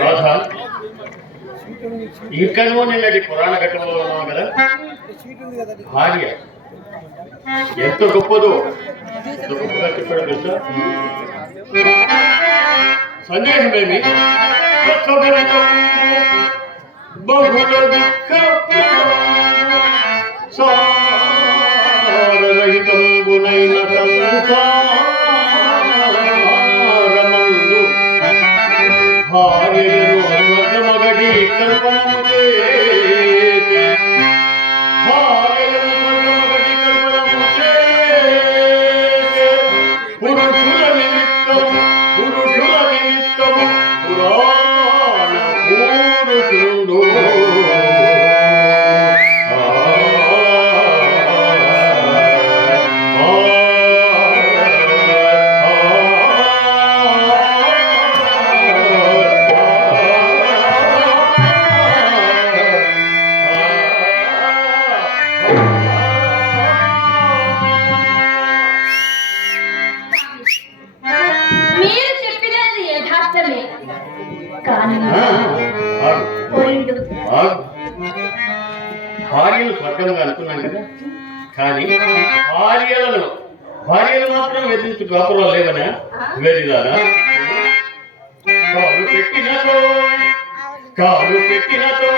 రాధా, ఇంకనూ నిన్నటి పురాణ ఘట్టంలో ఉన్నావు కదా, భార్య ఎంత గొప్పదో ఎంత గొప్పగా చెప్పాడు తెలుసా? సందేహమేమి బహుళ దుఃఖ సారరహితంబునైన సంసారమందు భార్యను స్వర్గమగటి కల్పనము చేసి భార్యను స్వర్గమగటి కల్పనము చేసి పురుషుల నిమిత్తము పురాణ పురుషుడు భార్యలు స్వర్గంగా అనుకున్నాం కదా, కానీ భార్యలు మాత్రం వెతించు కాపురాలు లేవనా? వెరిదారా? కాలు పెట్టినతో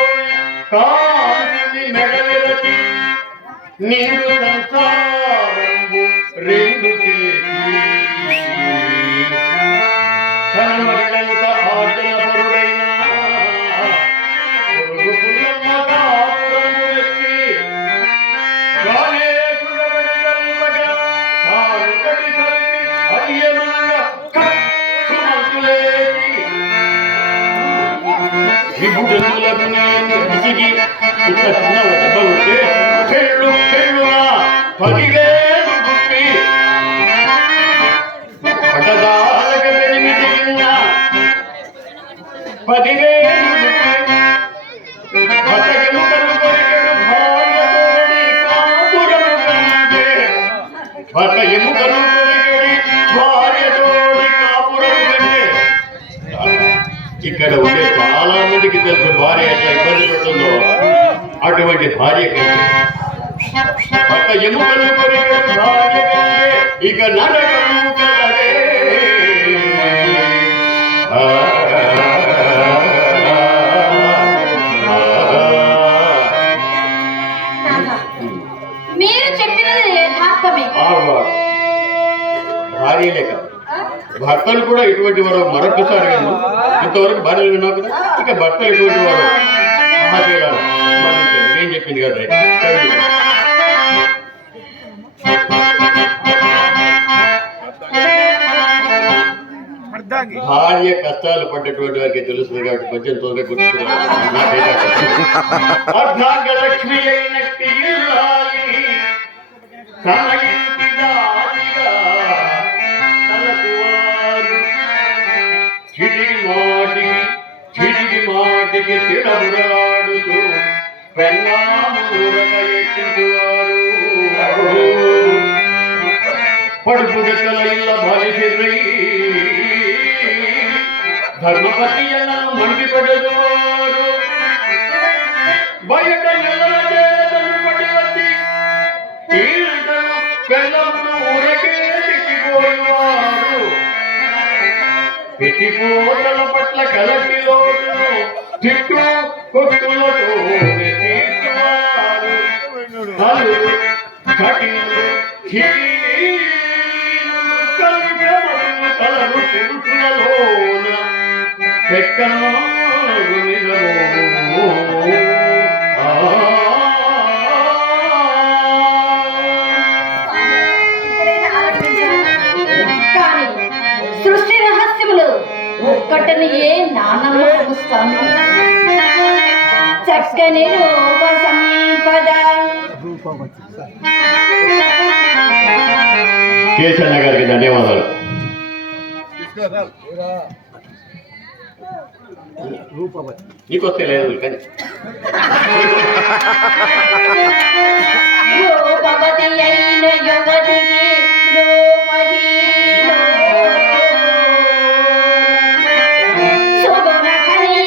కాని మెడలెలచి నిండు సంసారంబు రెండు చేసి కనమడంత ఆటల పరుడైన పొరుగు పుల్లమ్మ కాపురము వచ్చి గాలేశుడబడి కల్పగా తాను కడి కలిపి అయ్యమనగా కట్టుమంతులేసి విభుడులకు నేను విసిగి ఇట్లా చిన్న దెబ్బ ఉంటే పెళ్ళునా 10,000 గుప్పి పటదాలకు పెరిమిది 10,000 భర్తకెముకలు కొరికెడు భార్యతోడి కాపురము కంటే భర్త ఎముకలు కొరికెడి భార్యతోడి కాపురము కంటే. ఇక్కడ ఉండే చాలా మందికి తెలుసు భార్య ఎట్లా ఇబ్బంది పడుతుందో. అటువంటి భార్య కంటే భర్త ఎముకలు కొరికెడు భార్య కంటే ఇక నరకము కలదే. భార్యలే కాదు, భర్తలు కూడా ఇటువంటి వారు. మరొకసారి విన్నాం, ఇంతవరకు భార్యలు విన్నావు కదా, ఇక భర్తలు ఇటువంటి వారు. నేను చెప్పింది కదా. భార్య కష్టాలు పడ్డటువంటి వారికి తెలుస్తుంది కాబట్టి కొంచెం తొందరగా గుర్తున్నారు. అర్ధాంగలక్ష్మి అయినట్టి చిడిగి మాటికి తిరబురాడుతూ పెన్నామూరక ఎక్కించువారు పడుపు గెక్కల ఇళ్ళ బలిసిర్రై ధర్మపతి అన్నను మండిపడదు వారు బయట నెలల చేతను పడి వచ్చి ఈటను పెళ్ళమును ఊరకేటిపోయేవారు పెట్టిపోతల పట్ల కలటిలో తిట్టు కొట్టులతో తీర్చువారు కఠినులు కలరు పురుషులలోన పెక్కను సృష్టి రహస్యములు ఒక్కటని ఏ నానమ్మ పుస్తాను చక్కని రూప సంపద. కేశన్న గారికి ధన్యవాదాలు. నీకొస్తే లేదు కానీ రూపవతి అయిన యువతికి రూపహీనో సుగుణ కన్య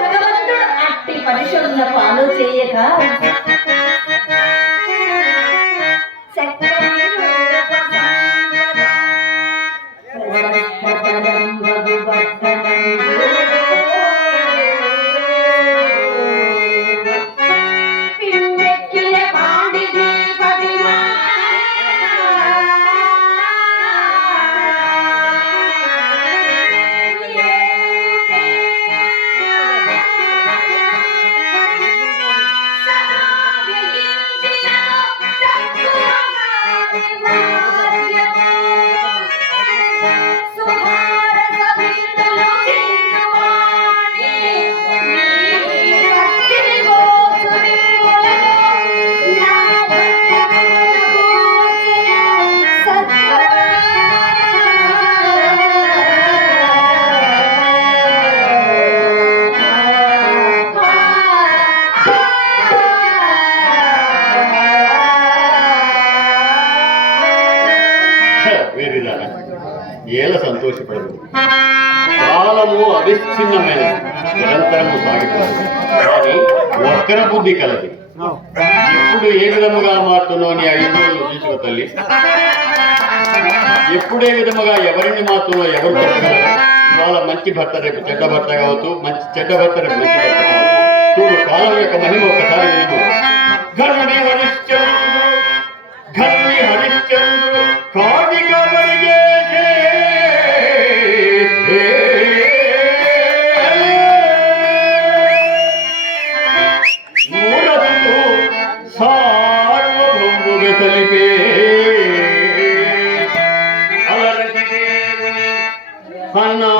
భగవంతుడు అట్టి పరిశోధన పాలు చేయక చక్కని రూప పిండెక్కిన పాండిది పదిమా వేరేదాన ఏల సంతోషపడదు. కాలము అవిచ్ఛిన్నమైన నిరంతరము సాగిపోతుంది, కానీ వక్ర బుద్ధి కలది. ఎప్పుడు ఏ విధముగా మారుతున్నో నీ 5 రోజులు తీసుకు తల్లి. ఎప్పుడు ఏ విధముగా ఎవరిని మారుతున్నో ఎవరు చెప్పగలరు? ఇవాళ మంచి భర్త రేపు చెడ్డ భర్త కావచ్చు, మంచి చెడ్డ భర్త రేపు మంచి భర్త కావచ్చు. చూడు కాలం యొక్క మహిమ ఒకసారి విను. ఘనుని హరిశ్చంద్రుడు, ఘనుని హరిశ్చంద్రుడు కాదిక పరిగేసే. మూఢుడు సార్వభౌముగా తెలిపే అలరటి దేవుని అన్నా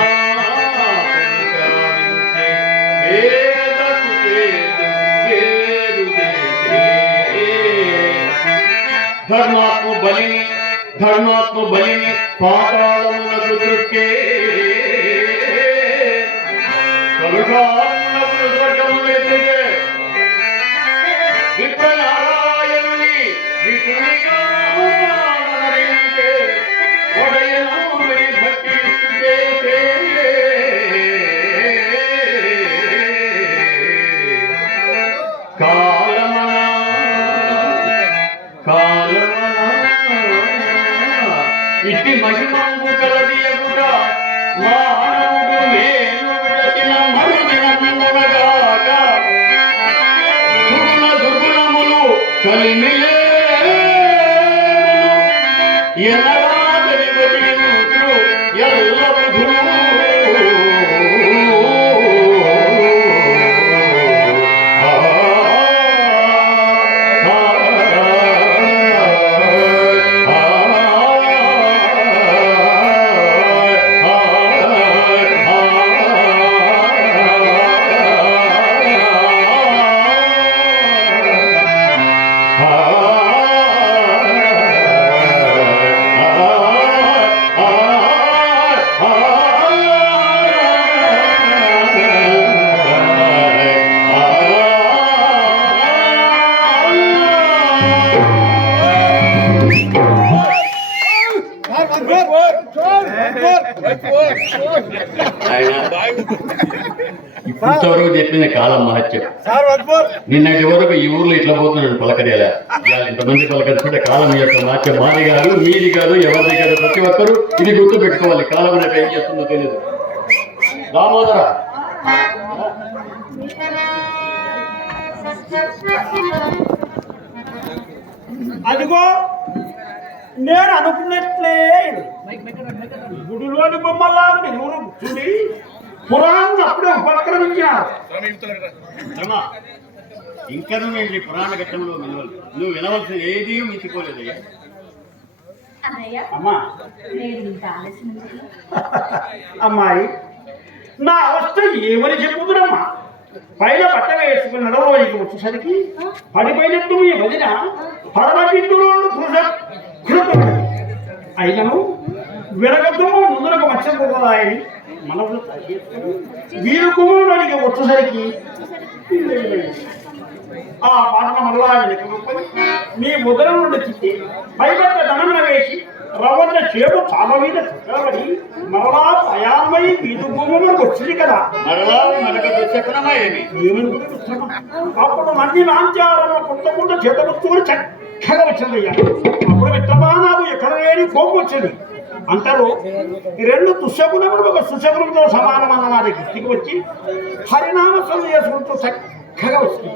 ధర్మాత్మ బలిని పాతాళమునకు త్రొక్కే. కలుషాన్నములు స్వర్గములెత్తుకే. విప్రనారాయణుని విష్ణునిగా మనరించే. ఒడయనముని భక్తి చేసే. కాలమనా ఇట్టి మహిమంబు కలదియగుట మానవుడు నేను విడచిన మరుదినమునగాక. సుగుణ దుర్గుణములు కలిమిలేములు ఎనరాదని వదిలించు ఎల్ల బుధులు. ఇంతవరకు చెప్పిన కాలం మహత్యం. నిన్నటి వరకు ఈ ఊర్లో ఇట్లా పోతున్నాను పలకరేలా. ఇవాళ ఇంతమంది పలకరిస్తుంటే కాలం యొక్క మహత్యం మాది కాదు, మీది కాదు, ఎవరిది కాదు. ప్రతి ఒక్కరూ ఇది గుర్తు పెట్టుకోవాలి. కాలం నాకు ఏం చేస్తుందో తెలియదు. దామోదర అదిగో నేను అనుకున్నట్లే గుడిలోని బొమ్మల్లాగా ఎవరు కూర్చుని పురాణం అప్పుడే ఉపక్రమించినారు. ఇంకా నువ్వు పురాణ ఘట్టంలో వినవాలి. నువ్వు వినవలసిన ఏది మించిపోలేదయ్యా. అమ్మా అమ్మాయి నా అవస్థ ఏమని చెప్పుదురమ్మా. పైన బట్ట వేసుకుని నడవలోకి వచ్చేసరికి పడిపోయినట్టు మీ వదిన పడబట్టిందులో అయినను విరగద్దుము ముందులకు మచ్చపోతాయని మనకు వీరు కుమారుడికి వచ్చేసరికి ఆ పాటన మళ్ళా వెనుకొని మీ ముద్ర నుండి తిట్టి పైబట్ట ధనమున వేసి రవ్వంత చేపు తామ మీద చుట్టబడి మరలా ప్రయాణమై వీధి భూములకు వచ్చింది కదా. మరలా మనకు దుశ్శకునమా ఏమి? ఏమనుకుని మిత్రమా, అప్పుడు మంది నాంచారన్న పుట్టకుండా చేతపుచ్చుకొని చక్కగా వచ్చిందయ్యా. అప్పుడు మిత్రమా నాకు ఎక్కడ లేని కోపం వచ్చింది. అంటారు ఈ రెండు దుశ్శకునములు ఒక సుశకునంతో సమానం అన్న నా దృష్టికి వచ్చి హరినామస్వం చేసుకుంటూ చక్కగా వచ్చింది.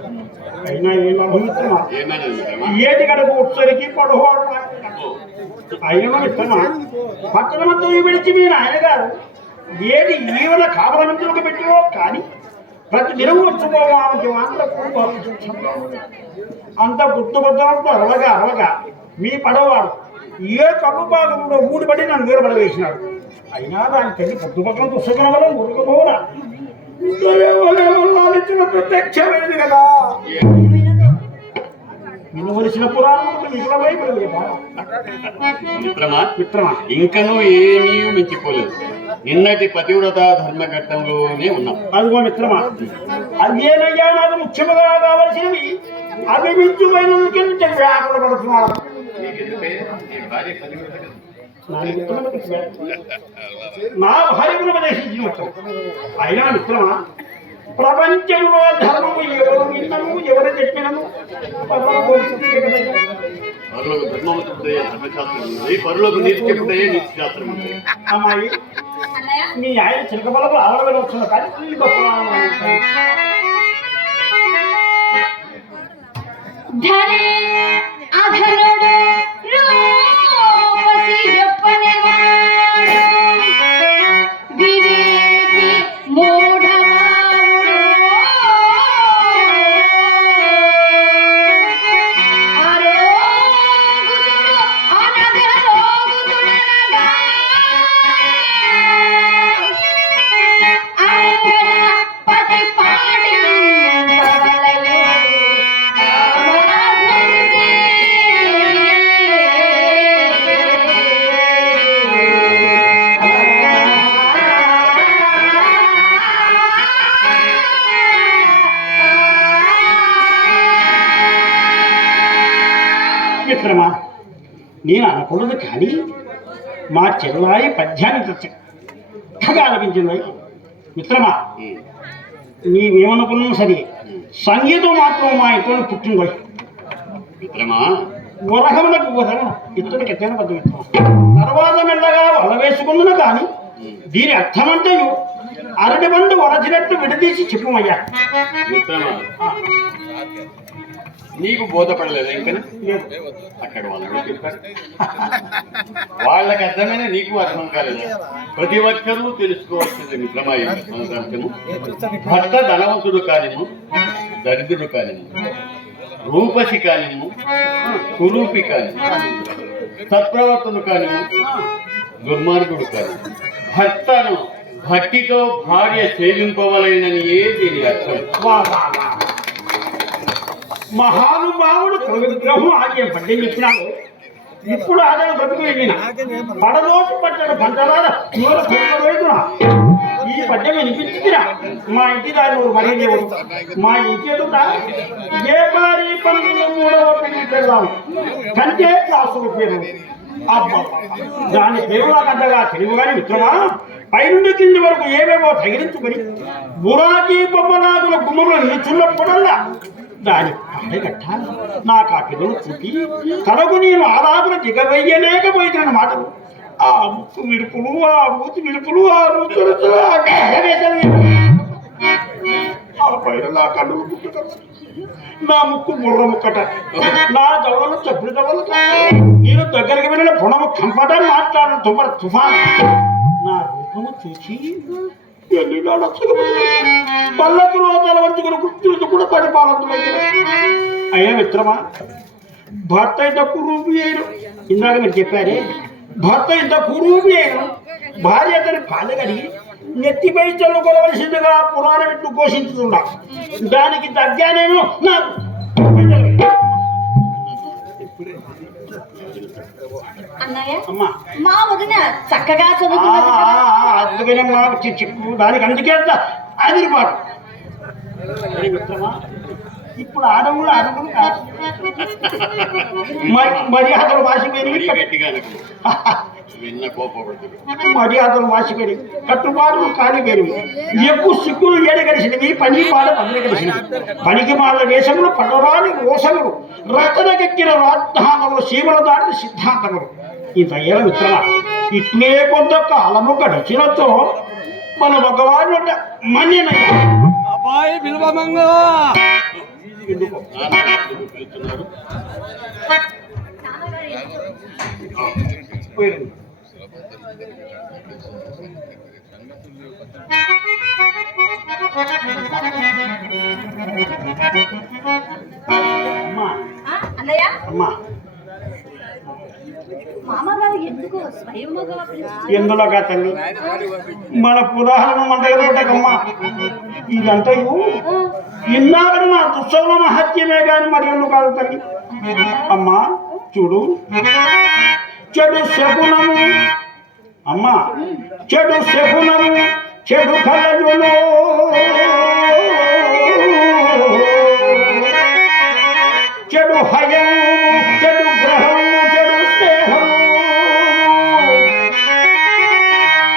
అయినా ఏం లాభం మిత్రమా, ఏమైనా మిత్రమా? ఏటి గడప ఉత్సరికి పడవాడు అయినా మిత్రమా, పట్టణమంతా విడిచి మీ నాయనగారు ఏది ఈవెన కావలమించులకు పెట్టినో కానీ ప్రతి దినం వచ్చుకోవాలని అంత గుర్తుబద్ధంతో అరవగా మీ పడవాడు ఏ కన్ను భాగంలో ఊడిపడి నన్ను వీరపడవేసినాడు. అయినా దాని తల్లి పొద్దుపక్కన దుස්සకున్న వల్ల ఊరుకోపోనా ప్రత్యక్షమైనది కదా. వినవలసిన పురాణములకు విఫలమై మిత్రమా, ఇంకనూ ఏమీ మించిపోలేదు. నిన్నటి పతివ్రత ధర్మఘట్టంలోనే ఉన్నాం. అదిగో మిత్రమా, అదేనయ్యా నాకు ముఖ్యముగా కావలసినవి. అవి మించిపోయినందుకు వ్యాకుల పడుతున్నాడు. నా భార్యను ఉపదేశించినట్టు. అయినా మిత్రమా, ప్రపంచంలో ధర్మము ఎవరు విన్నను ఎవరు చెప్పినను అమ్మాయి మీ ఆయన చిలకబలకు ఆడవేళ వస్తున్న కానీ ధరే అధరుడు రూపసి చెప్పనివాడు వివేకి మూఢవాడు ఆరోగుతుడు అనగరోగుతుడనగా అంగడ పతి పాటి పవలయుడు మిత్రమా, నేను అనకూడదు కానీ మా చెల్లాయి పద్యాన్ని చక్కగా అనిపించింది. మిత్రమా, నీవేమనుకున్నా సరే సంగీతం మాత్రం మా ఇంట్లో పుట్టింది. మిత్రమా, వరహములకు వదనం ఇతడికి ఎత్తైన పద్య మిత్రం. తర్వాత మెల్లగా వల వేసుకుందును కానీ దీని అర్థమంటే అరటి బండు వరచినట్టు విడదీసి చెప్పుమయ్యా. మిత్రమా, నీకు బోధపడలేదా ఇంకా? అక్కడ వాళ్ళు చెప్పారు, వాళ్ళకి అర్థమైన నీకు అర్థం కాలేదా? ప్రతి ఒక్కరూ తెలుసుకోవాల్సింది మిత్రమా అంశము. భర్త ధనవంతుడు కానిము, దరిద్రుడు కానిము, రూపసి కానిము, కురూపి కానిము, సత్ప్రవర్తను కానిము, దుర్మార్గుడు కానిము, భర్తను భక్తితో భార్య సేవింపవలైనని దీని అర్థం. మహానుభావుడు విగ్రహం ఆగే పద్యం చెప్పినాడు. ఇప్పుడు అతను బ్రతుకు వెళ్ళిన పడలోకి పట్టాడు పంటలాద ఈ పద్యం వినిపించిరా. మా ఇంటి దారి మరీ దేవుడు మా ఇంటి ఎదుట ఏ భారీ పనులు 3వ పెళ్లి పెళ్ళాం కంటే క్లాసులు పేరు. అబ్బా, దాని పేరులా కంటగా తెలివిగాని మిత్రమా, పైనుండి కింది వరకు ఏవేవో తగిలించుకొని బురాజీ బొమ్మనాగుల గుమ్మంలో నిల్చున్నప్పుడల్లా దాని పాడగట్ట నాకు ఆ పిల్లలు చూపి కడకు నేను ఆదాపున దిగవయ్యలేకపోయినమాట. ఆ ముక్కు విడుపులు, ఆ మూతి విడుపులు, ఆ మూతులు ఆ పైన నా కన్నులు ముక్కుట, నా ముక్కు బుర్ర ముక్కట, నా దవడలు చెప్పుడు దవడలు, నేను దగ్గరికి వెళ్ళిన పొడము కంపట మాట్లాడిన తుమ్మర తుఫాన్ నా రూపము చూసి పల్లకులో తల వంచుకుని గుర్తు కూడా పరిపాలన. అయ్యా మిత్రమా, భర్త ఇంత కురూపి అయ్యను. ఇందాక మీరు చెప్పారే, భర్త ఇంత కురూపి అయ్యను. భార్య అతని కాళ్ళగడిగి నెత్తిపై చల్లుకోవలసిందిగా పురాణం ఇట్లు ఘోషించుతున్నా. దానికి తగ్గానేమో నాకు అన్నయ్య, అమ్మా మా వదిన చక్కగా చదువుకున్నది కదా. అందుకనే చెప్పు, దానికి అందుకే అంత అదిరిపాటు. మిత్రమా, ఇప్పుడు అడుగులు కాదు మర్యాదలు వాసిపోయి మరీ గట్టిగా అనకు. విన్న కోపపడుతుంది. మర్యాదలు వాసిపోయి కట్టుబాట్లు కాని వేరు ఎక్కువ సిగ్గులు ఏడగలిసినవి పని పాడ పదలగలిసినవి పనికి మాల వేషములు పటరాని ఓసములు రచనకెక్కిన రాద్ధానములు సీమల దాటిన సిద్ధాంతములు ఇంత ఏల మిత్రమా ఇట్లే కొంత కాలము గడిచినతో మన భగవాను మన్యనయ్య అబ్బాయి బిల్వమంగ ఎందుకు నాన్నగారు పిలుస్తున్నారు. పోయింది. అమ్మా ఆ, అన్నయ్య అమ్మా మామగారు ఎందుకు స్వయంగా పిలుస్తున్నారు? ఎందులోగా తల్లి మన పురాణం మన దగ్గరమ్మా ఇదంతా ఇన్నాడు నా దుస్సవుల మహత్యమే గాని మరి ఎందుకు కాదు తల్లి అమ్మా చూడు చెడు శకునము అమ్మా చెడు శకునము చెడు కలయును చెడు హయము చెడు గ్రహము చెడు స్నేహము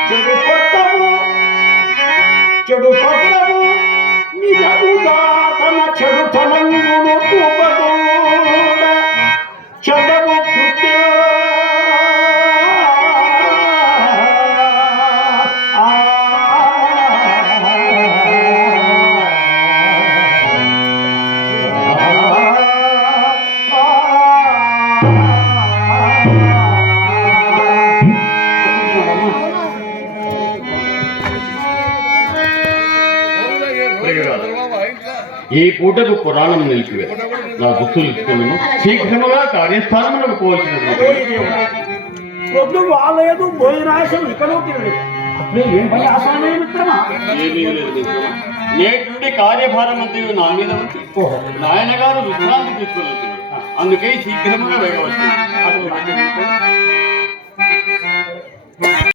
చెడు కొట్టము చెడు కొట్టము నిజముగా తన చెడు తలంగును చూపదు చెడము కృత్య ఈ పూటకు పురాణం నిలిపివేరు. నా దుస్తులు ఇస్తున్నాను. శీఘ్రముగా కార్యస్థానములకు పోవలసినటువంటి పొద్దు బాగాలేదు భోజనాశం ఇక్కడ తినలేదు అప్పుడే ఏం పని ఆసానే మిత్రమా ఏమీ లేదు మిత్రమా. నేటి కార్యభారం అంతా నా మీద ఉంది. ఓహో నాయన గారు విశ్రాంతి తీసుకెళ్తున్నారు. అందుకే శీఘ్రముగా వేగవచ్చు. అటు